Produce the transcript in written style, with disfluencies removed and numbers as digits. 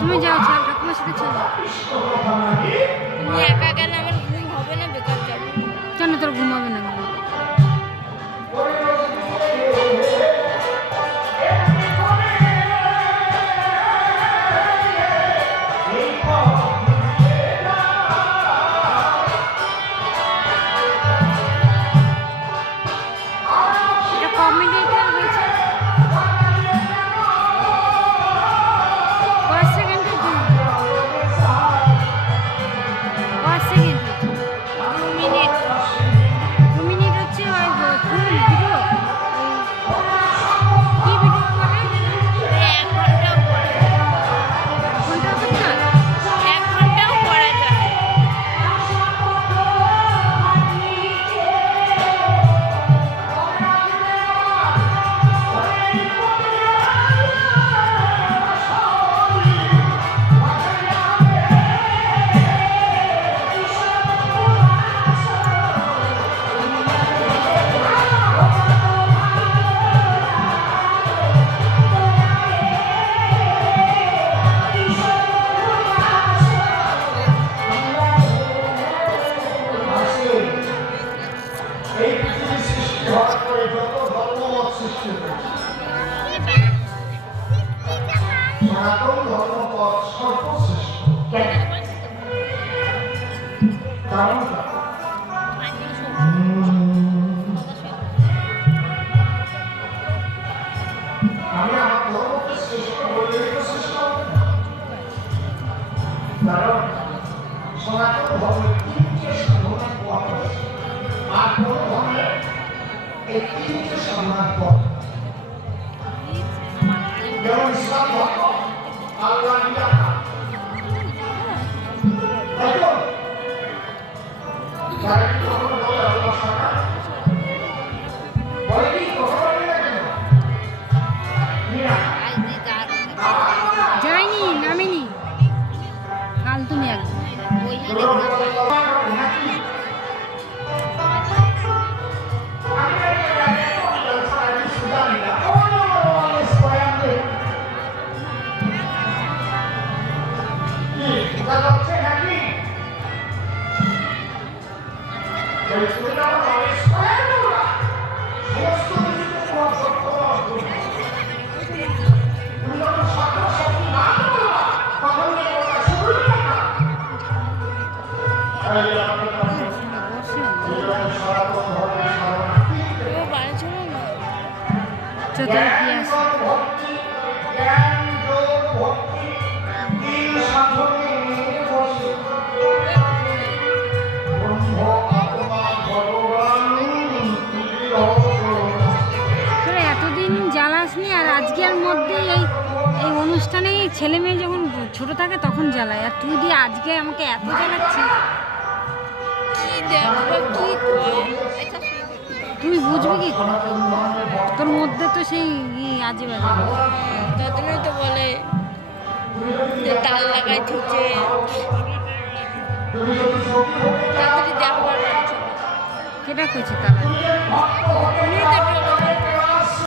তুমি যাও ঠাকুমার সাথে চলো। তুমি একা গেলে আমার ঘুম হবে না, বেকার যাবো। কেন তোর ঘুম হবে না? যাইনি, নামিনি, কাল তুমি আজকের মধ্যে এই অনুষ্ঠানে ছেলে মেয়ে যখন ছোট থাকে তখন জ্বালায়, আর তুই দিয়ে আজকে আমাকে এত জ্বালাচ্ছিস। তুই বুঝবি কি করে? তোর মধ্যে তো সেই আজে বাজে। তার জন্যই তো বলে যে তাল লাগাই থুচে তাড়াতাড়ি দেখবার কেটা কইছে তাহলে? উনি তো একটা